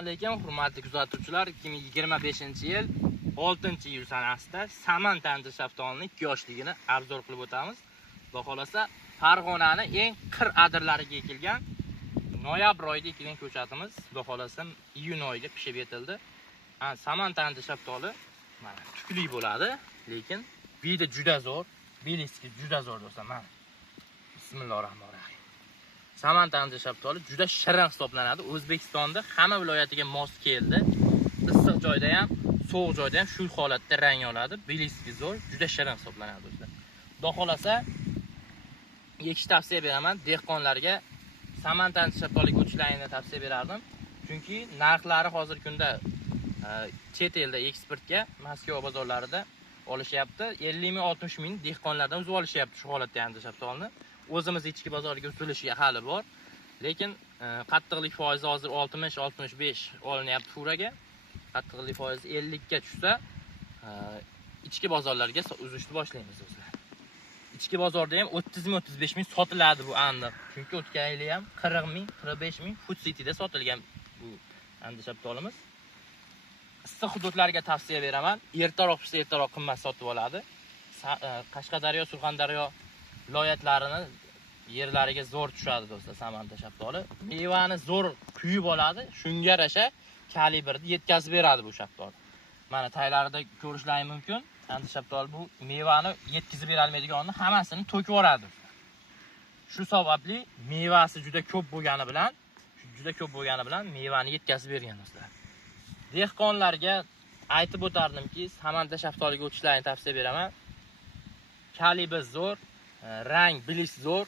Assalomu alaykum, hurmatli kuzatuvchilar. 2025-yil 6-iyul sanasida Saman tandir shaftolining yoshligini obzor qilib o'tamiz. Xudo xolasa, Farg'onaning eng qir adirlariga ekilgan noyabr oyida ekilgan ko'chatimiz, xudo xolasa, iyun oyida pishib yetildi. Saman tandir shaftoli mana tukli bo'ladi, lekin hidi juda zo'r, beliski juda zo'r do'stlar. Mana Bismillahirrohmanirrohim. Saman tandir shaftoli juda shirin hisoblanadi. O'zbekistonda hamma viloyatiga mos keldi. Issiq joyda ham, sovuq joyda ham shu holatda rang oladi. Beliski zo'r, juda shirin hisoblanadi do'stlar. Xudo xolasa, ekish tavsiya beraman dehqonlarga. Saman tandir shaftoliga o'tishlarini tavsiya berardim. Chunki narxlari hozir kunda chet elda eksportga Moskva bozorlarida olishyapti. 50 ming, 60 ming dehqonlardan o'zib olishyapti shu holatda tandir shaftolini. O'zimiz ichki bozorga uzilishiga hali bor. Lekin qattiqlik foizi hozir 60-65 olinyapti furaga. Qattiqlik foizi 50 ga tushsa, ichki bozorlarga uzishni boshlaymiz do'stlar. Ichki bozorda ham 30 ming, 35 ming sotiladi bu aniq. Chunki o'tgan yili ham 40 ming, 45 ming Food Cityda sotilgan bu tandir shaftolimiz. Issiq hududlarga tavsiya beraman. Ertaroq pishsa, ertaroq qimmat sotib oladi. Qashqadaryo, Surxondaryo viloyatlarini yerlariga zo'r tushadi do'stlar saman shaftoli. Mevani zo'r kuyib oladi, shunga yarasha kalibrni yetkazib beradi bu shaftoli. Mana taylarida ko'rishlaringiz mumkin. Tandir shaftoli bu mevani yetkazib bera olmaydiganini hammasini to'kib yuboradi. Shu sababli mevasi juda ko'p bo'lgani bilan mevani yetkazib bergan do'stlar. Dehqonlarga aytib o'tardimki, saman shaftoliga o'tishlarini tavsiya beraman. Kalibr zo'r, rang, bilis zo'r,